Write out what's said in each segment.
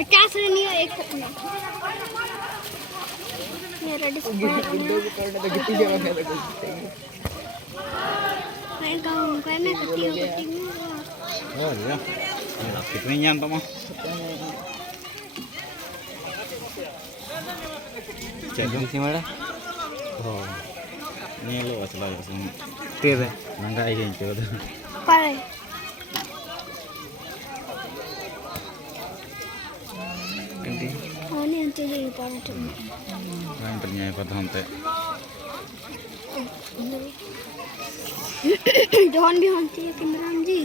50 नहीं हो एक ये रेडी से मैं गाँव का ना कटी हो oh ya kita nyantai mah Jadi sih mana? oh ini lo asal asal Tiada. nangga aja itu पारे Nanti. oh ini nanti jadi पारे tuh yang ternyata pada hantai Johan भी होती है किमरान जी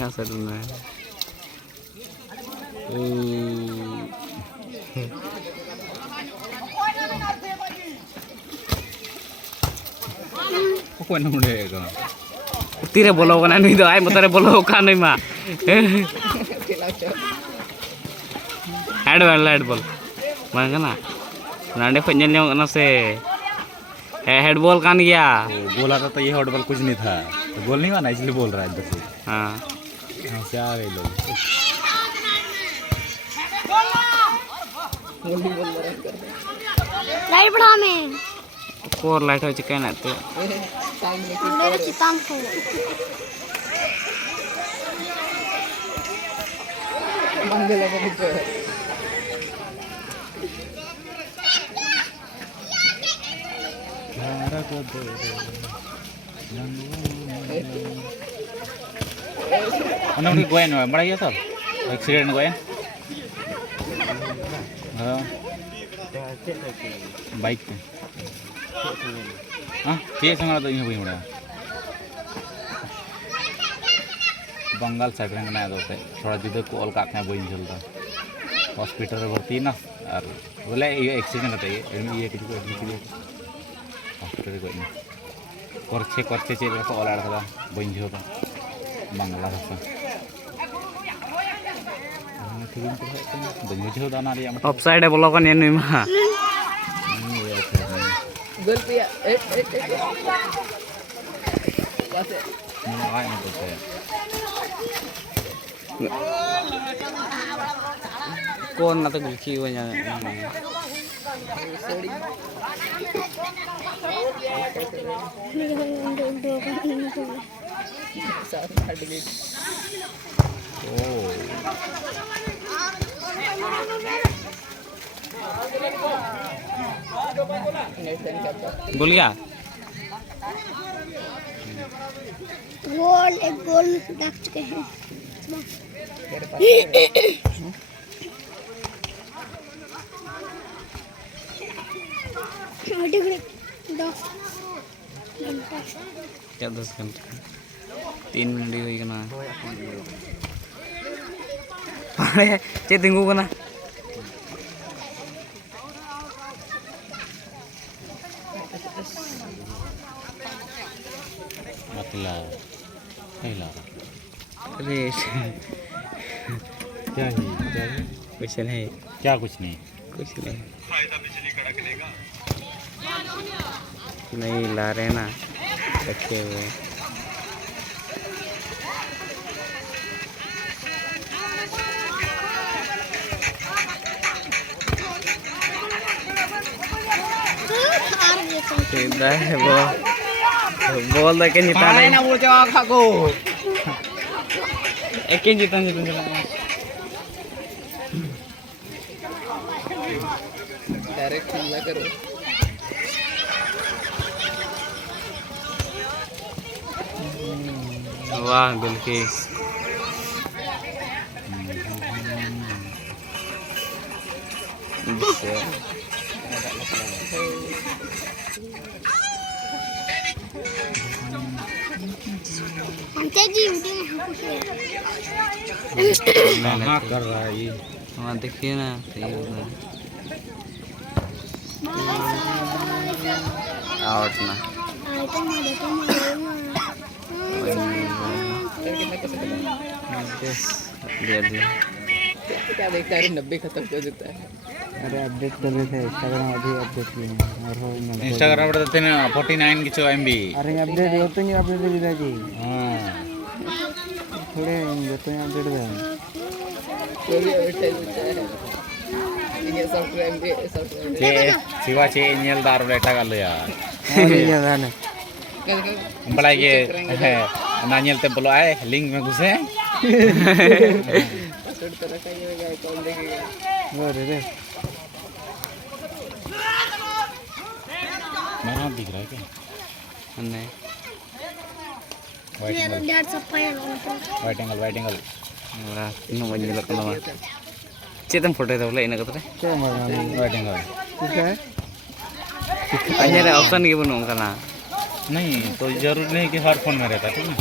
Yang satunya. apa yang namanya itu Tira bolo kan anu itu, ay motor bolo kan nih mah. Head ball. Mana kan? Nanti penyanyi yang nasi head ball kan ya. बोला था तो ये hot ball कुछ नहीं था तो गोल नहीं बना इसलिए बोल रहा है इधर से हाँ. हाँ से आ गए लोग लाइट बढ़ा में Core light हो चिकन है तो. मेरे चिताम को Ano ni Gwen ba? Mara yata. Accident Gwen. Bike पे. हाँ ठीक है तो ये हुई मुड़ा बंगाल साइड में ना दोते थोड़ा जिधर कॉल का क्या बोइन चलता हॉस्पिटल में भर्ती ना और बोले ये एक्सीडेंट होता है ये किसी को एडमिट किया हॉस्पिटल को नहीं करछे चेक का कॉल आया था बोइन होता बंगाला था ठीक है तो बोइन होता ना रिया Offside है बोलो kan ya nih mah. Gol pia. Mana ini tuh saya Kon atau gigi wanya. दो oh Gol ya? गोल एक गोल डाक चुके हैं डिग्री 10 घंटा क्या 10 घंटा 3 मिनट ही हुई कना पारे चे tunggu kena मतला हेला अरे क्या है कुछ नहीं क्या कुछ नहीं नहीं ला रहे ना रखे हुए सीधा है बोल दे के जीता नहीं ना बोल जाओ खाको एक ही जीता डायरेक्ट हमला करो वाह गोल की जी कहाँ कर रहा है ये वहाँ देखिए ना सही होगा आउट ना दिया क्या देखता है 90 खत्म कर देता है अरे अपडेट कर रहे थे इंस्टाग्राम अभी अपडेट किए और हो इंस्टाग्राम पर देते हैं 49 की MB अरे अपडेट होते नहीं अपडेट दे दी हाँ थोड़े जतो यहाँ डेढ़ गया कोई भी बैठे होता है ये सॉफ्टवेयर भी सॉफ्टवेयर चे सिवा चे nyel dar leta kali ya हाँ नहीं ज़्यादा नहीं Empalai ke na nyel te bolo ay link में घुसे पासवर्ड तो रखा ही होगा कौन देखेगा वो रे मेरा दिख रहा है क्या नहीं white Meron angle diyan sa payan ko. white angle नो बजे लग ना चेतन फोटो दे बोले इन कतरे क्या मरना white angle क्या है अन्य रे ऑप्शन के बनो करना नहीं तो जरूर नहीं कि हर फोन में रहता ठीक है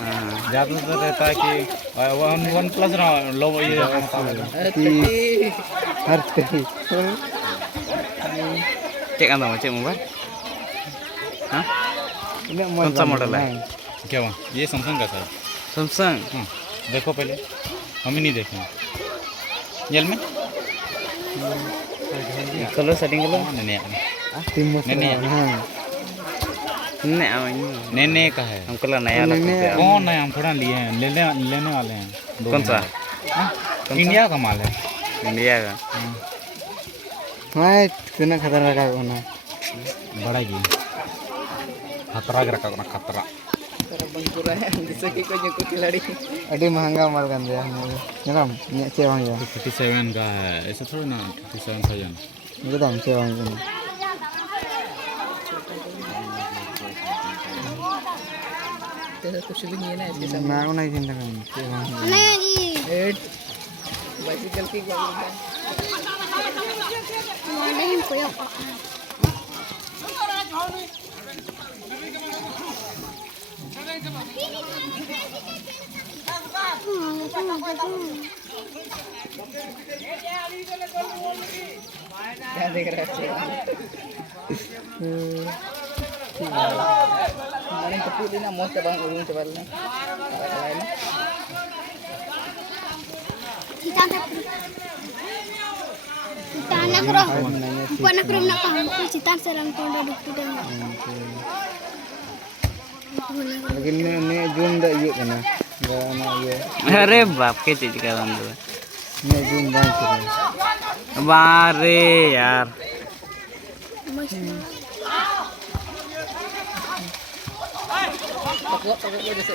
हां ज़्यादातर रहता है कि वन प्लस ना लो ये हर तेरी चेक आंदा चेक मोबाइल हां इन्हें कौन सा मॉडल है क्या हुआ ये सैमसंग का सर सैमसंग देखो पहले हम ही नहीं देखे जेल में कलर सेटिंग कलर नहीं टीम नहीं हाँ नहीं नहीं का है हम कलर नया लगता है कौन है हम थोड़ा लिए हैं लेने वाले हैं कौन सा इंडिया का माल है इंडिया का मैं कितना खतरनाक है ना बड़ा ही खतरा के रखा खतरा तरह बंकुरा है जैसे कि कोई को खिलाड़ी अड़ी महंगा माल कर दिया एकदम ये चेवांग या 57 का है ऐसे थोड़ी ना 57,000 एकदम चेवांग तेरा कुछ भी नहीं है ना इसके सामने मैं नहीं चिंता करना Chewang Ano yan i? Head bicycle की गाड़ी है Manahin ko yung क्या देख रहा है मैंने तो पूरी ना मौत बंग उड़ूं चबल ने Kita na kuro. Kuha na kuro na kahapon. Si Tan sarang kondo dito din. लेकिन ने जून दा ये करना गाना ये अरे बाप के चीज का बंद ने जून डांस कर बारे यार पकड़ जैसे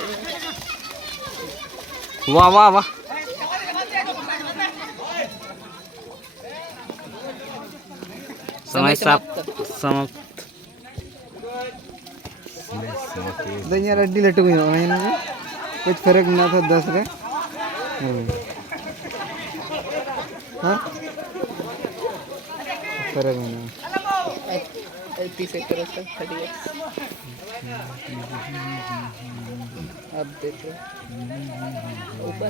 वाह वाह वाह समय समाप्त दुनिया रड्डी लटू गई है ना कुछ फर्क ना था 10 रे हाँ फर्क ना 30 करो तक 30 अब देखो ऊपर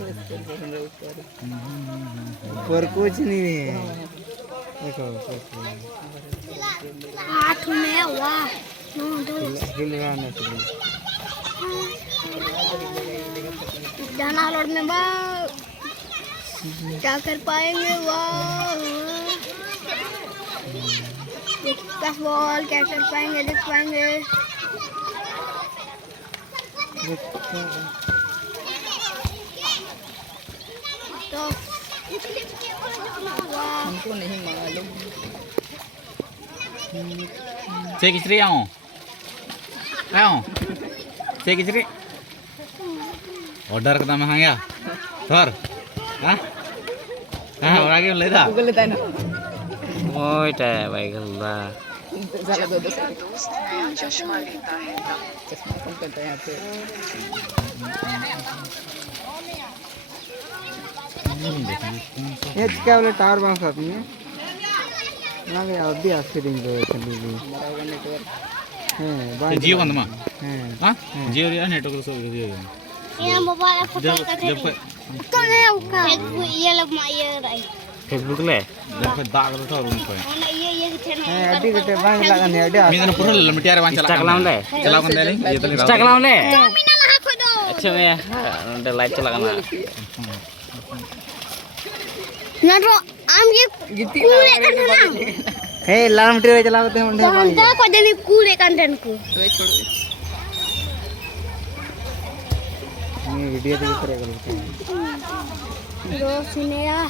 पर कुछ नहीं है देखो Ato na yan. Wow. No, don't. हिल रहा ना तो जाना रोड में बा क्या कर पाएंगे वाह बॉल क्या कर पाएंगे देख पाएंगे तो वाह हमको नहीं मालूम Cek istri yang ayo cek istri order kita mahang ya Thor hah orang lagi mulai dah Google लेता है ना ओए टा भाई गल्ला साला दो चश्मा कौन करता है यहाँ पे ये क्या बोले टावर बांस आती है ना के अभी आस्किरिंग दो चली गई हमारा होगा नेटवर्क हैं जियो kan teman हैं hah जियो ya network so जियो ये मोबाइल फोटो जब जब तो नहीं होगा ये लोग माये रही फेसबुक ले जब दाग रहा था रूम पे ये चैनल हैं अभी के बांस लगा नहीं अभी Minta pura le metiar wan Instagram ले चला kan deh ये तो इंस्टाग्राम ले mina lah aku do अच्छा मैं उन्हें लाइव चला करना naro am ye गिट्टी kule kan na हे लाल मिट्टी रे चलाते हैं उन्हें पानी Bangga ko jadi kule kan dan ku तो छोड़ ये वीडियो तो पेरे कर Terus ini ya